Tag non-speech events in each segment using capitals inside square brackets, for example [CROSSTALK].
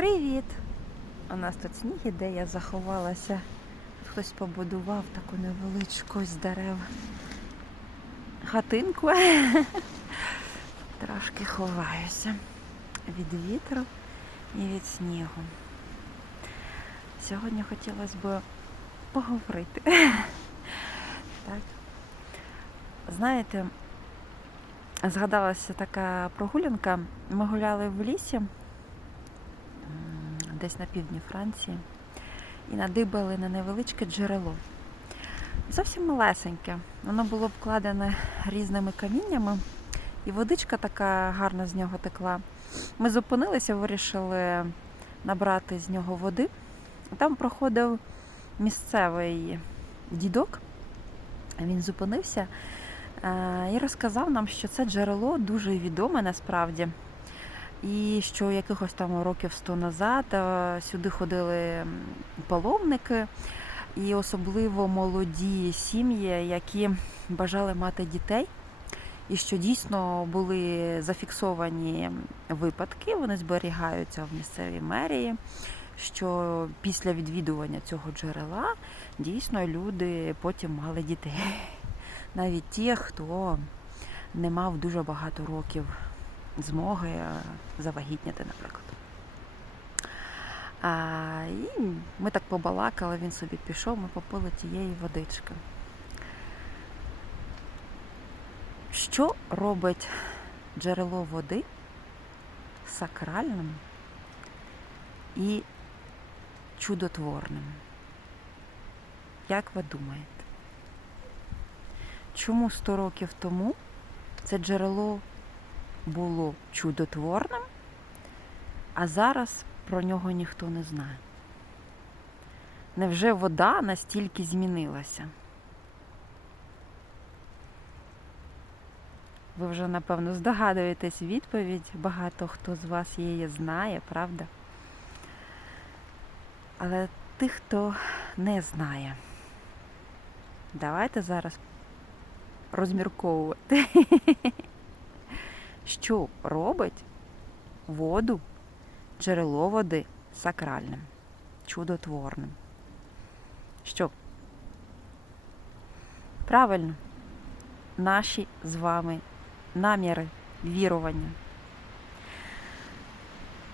Привіт! У нас тут сніг іде, я заховалася. Хтось побудував таку невеличку з дерев хатинку. Трошки ховаюся від вітру і від снігу. Сьогодні хотілося б поговорити. Так. Знаєте, згадалася така прогулянка. Ми гуляли в лісі десь на півдні Франції і надибали на невеличке джерело. Зовсім малесеньке. Воно було обкладене різними каміннями, і водичка така гарно з нього текла. Ми зупинилися, вирішили набрати з нього води. Там проходив місцевий дідок. Він зупинився е, і розказав нам, що це джерело дуже відоме насправді. І що якихось там років сто назад е, сюди ходили паломники, і особливо молоді сім'ї, які бажали мати дітей. І що дійсно були зафіксовані випадки, вони зберігаються в місцевій мерії, що після відвідування цього джерела дійсно люди потім мали дітей. Навіть ті, хто не мав дуже багато років змоги е, завагітняти, наприклад. А, і ми так побалакали, він собі пішов, ми попили тієї водички. Що робить джерело води сакральним і чудотворним? Як ви думаєте? Чому 100 років тому це джерело було чудотворним, а зараз про нього ніхто не знає? Невже вода настільки змінилася? Ви вже, напевно, здогадуєтесь відповідь. Багато хто з вас її знає, правда? Але тих, хто не знає, давайте зараз розмірковувати, [LAUGHS] що робить воду, джерело води сакральним, чудотворним. Що? Правильно, наші з вами наміри, вірування.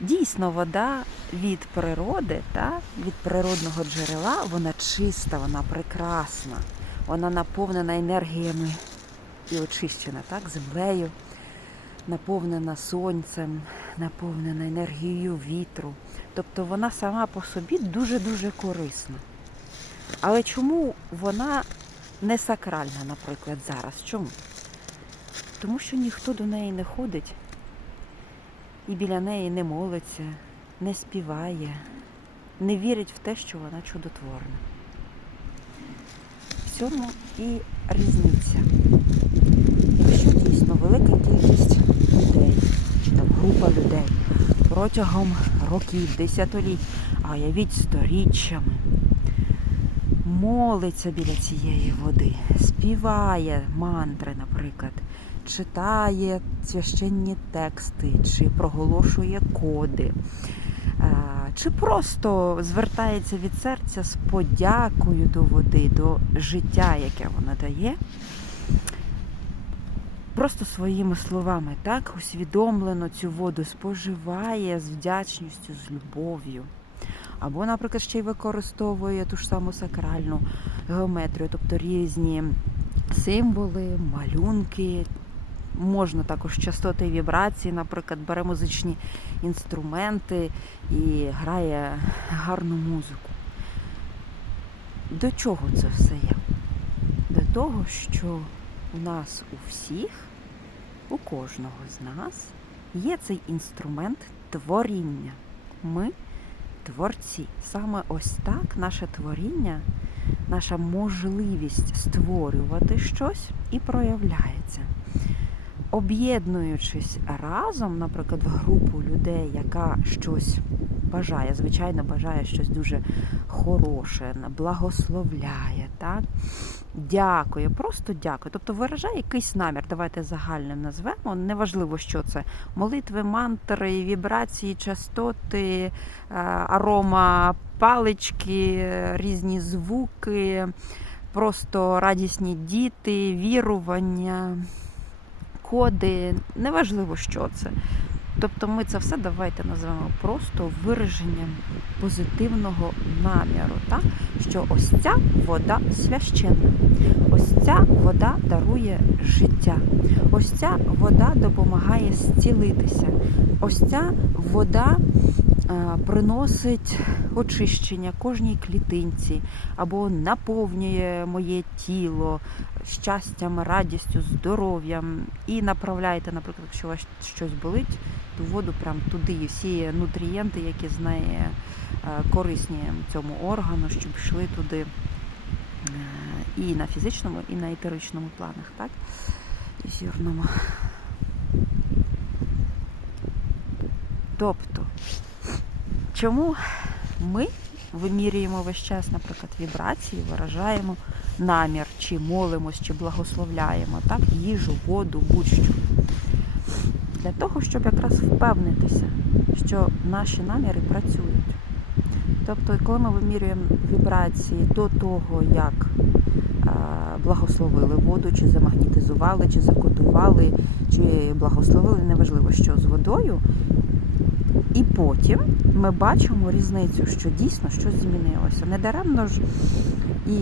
Дійсно, вода від природи, та, від природного джерела, вона чиста, вона прекрасна, вона наповнена енергіями і очищена, так, землею, наповнена сонцем, наповнена енергією вітру. Тобто вона сама по собі дуже-дуже корисна. Але чому вона не сакральна, наприклад, зараз? Чому? Тому що ніхто до неї не ходить і біля неї не молиться, не співає, не вірить в те, що вона чудотворна. В цьому і різниця. Якщо дійсно велика кількість людей, чи там група людей протягом років, десятиліть, а уявіть сторіччями, молиться біля цієї води, співає мантри, наприклад, читає священні тексти, чи проголошує коди, е, чи просто звертається від серця з подякою до води, до життя, яке вона дає. Просто своїми словами, так, усвідомлено цю воду споживає з вдячністю, з любов'ю. Або, наприклад, ще й використовує ту ж саму сакральну геометрію, тобто різні символи, малюнки. Можна також частоти вібрації, наприклад, бере музичні інструменти і грає гарну музику. До чого це все є? До того, що у нас у всіх, у кожного з нас є цей інструмент творіння. Ми творці. Саме ось так наше творіння, наша можливість створювати щось і проявляється. Об'єднуючись разом, наприклад, в групу людей, яка щось бажає, звичайно, бажає щось дуже хороше, благословляє, так? Дякує, просто дякує. Тобто виражає якийсь намір. Давайте загальним назвемо. Неважливо, що це. Молитви, мантри, вібрації, частоти, е, арома, палички, різні звуки, просто радісні діти, вірування, коди. Неважливо, що це. Тобто ми це все давайте називаємо просто вираженням позитивного наміру, так? що ось ця вода священна, ось ця вода дарує життя, ось ця вода допомагає зцілитися, ось ця вода приносить очищення кожній клітинці або наповнює моє тіло щастям, радістю, здоров'ям і направляєте, наприклад, якщо у вас щось болить, ту воду прямо туди, і всі нутрієнти, які з неї е, корисні цьому органу, щоб йшли туди е, і на фізичному, і на етеричному планах, так? Зірному. Тобто, чому ми вимірюємо весь час, наприклад, вібрації, виражаємо намір, чи молимось, чи благословляємо, так, їжу, воду, будь-що. Для того, щоб якраз впевнитися, що наші наміри працюють. Тобто, коли ми вимірюємо вібрації до того, як е, благословили воду, чи замагнітизували, чи закодували, чи благословили, неважливо що з водою. І потім ми бачимо різницю, що дійсно щось змінилося. Недаремно ж і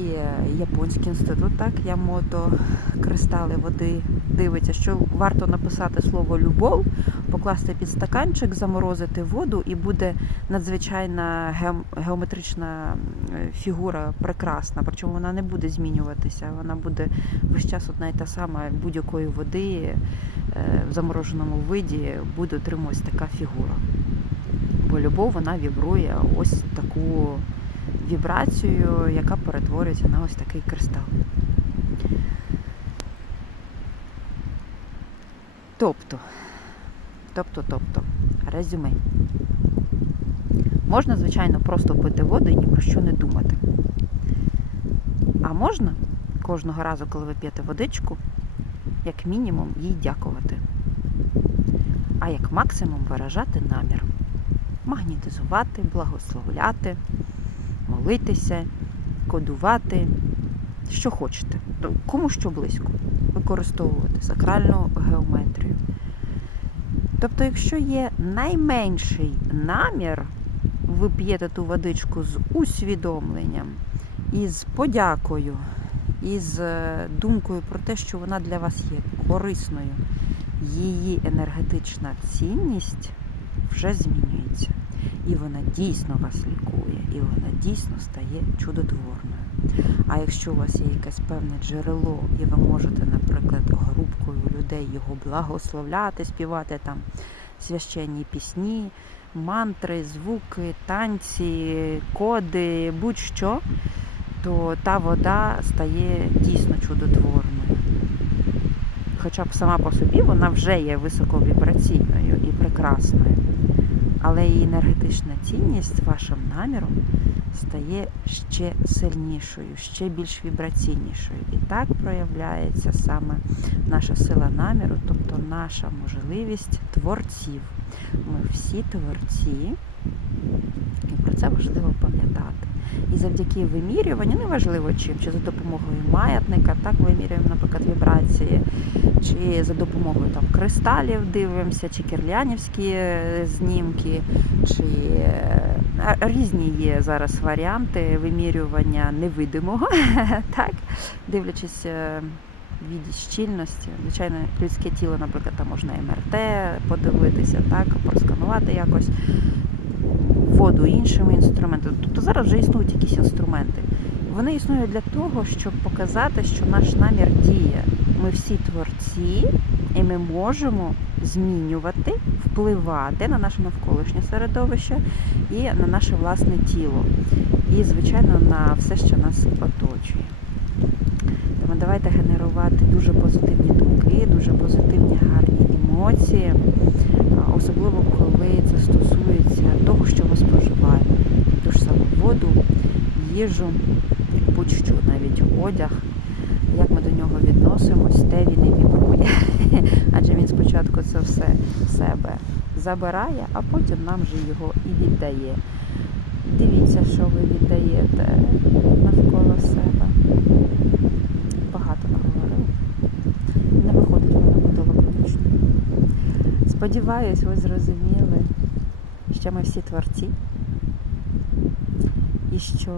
Японський інститут, так, Ямото, кристали води дивиться, що варто написати слово любов, покласти під стаканчик, заморозити воду, і буде надзвичайна геометрична фігура прекрасна. Причому вона не буде змінюватися, вона буде весь час одна і та сама будь-якої води в замороженому виді буде отримуватися така фігура. Бо любов вона вібрує ось таку вібрацію, яка перетворюється на ось такий кристал. Тобто, тобто, тобто, резюме. Можна, звичайно, просто пити воду і ні про що не думати. А можна кожного разу, коли ви п'єте водичку, як мінімум їй дякувати. А як максимум виражати намір. Магнітизувати, благословляти молитися, кодувати, що хочете. Кому що близько, використовувати сакральну геометрію. Тобто, якщо є найменший намір, ви п'єте ту водичку з усвідомленням, із подякою, із е, думкою про те, що вона для вас є корисною, її енергетична цінність вже змінюється. І вона дійсно вас лікує, і вона дійсно стає чудотворною. А якщо у вас є якесь певне джерело, і ви можете, наприклад, групкою людей його благословляти, співати там священні пісні, мантри, звуки, танці, коди, будь-що, то та вода стає дійсно чудотворною. Хоча б сама по собі вона вже є високовібраційною і прекрасною але її енергетична цінність вашим наміром стає ще сильнішою, ще більш вібраційнішою. І так проявляється саме наша сила наміру, тобто наша можливість творців. Ми всі творці, і про це важливо пам'ятати. І завдяки вимірюванню, неважливо чим, чи за допомогою маятника, так вимірюємо, наприклад, вібрації, чи за допомогою там кристалів дивимося, чи кирлянівські е, знімки, чи е, різні є зараз варіанти вимірювання невидимого, [LAUGHS] так, дивлячись е, від щільності. Звичайно, людське тіло, наприклад, там можна МРТ подивитися, так, просканувати якось воду іншими інструментами. Тобто зараз вже існують якісь інструменти. Вони існують для того, щоб показати, що наш намір діє. Ми всі творці, і ми можемо змінювати, впливати на наше навколишнє середовище і на наше власне тіло. І, звичайно, на все, що нас оточує. Тому давайте генерувати дуже позитивні думки, дуже позитивні гарні емоції, особливо коли це стосується того, що ми споживаємо. Ту ж саму воду, їжу, будь-що, навіть одяг. Як ми до нього відносимось, те він і вібрує. [LAUGHS] Адже він спочатку це все себе забирає, а потім нам же його і віддає. Дивіться, що ви віддаєте навколо себе. Багато кого. Сподіваюсь, ви зрозуміли, що ми всі творці, і що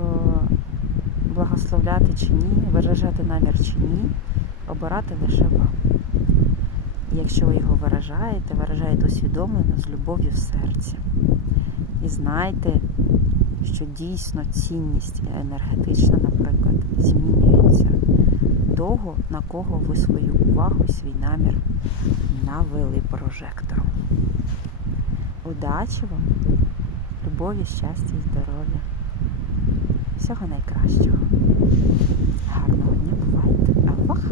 благословляти чи ні, виражати намір чи ні, обирати лише вам. Якщо ви його виражаєте, виражаєте усвідомлено з любов'ю в серці. І знайте, що дійсно цінність енергетична, наприклад, змінюється того, на кого ви свою увагу, свій намір навели прожектором. Удачі вам, любові, щастя і здоров'я. Всього найкращого. Гарного дня бувайте. Авах!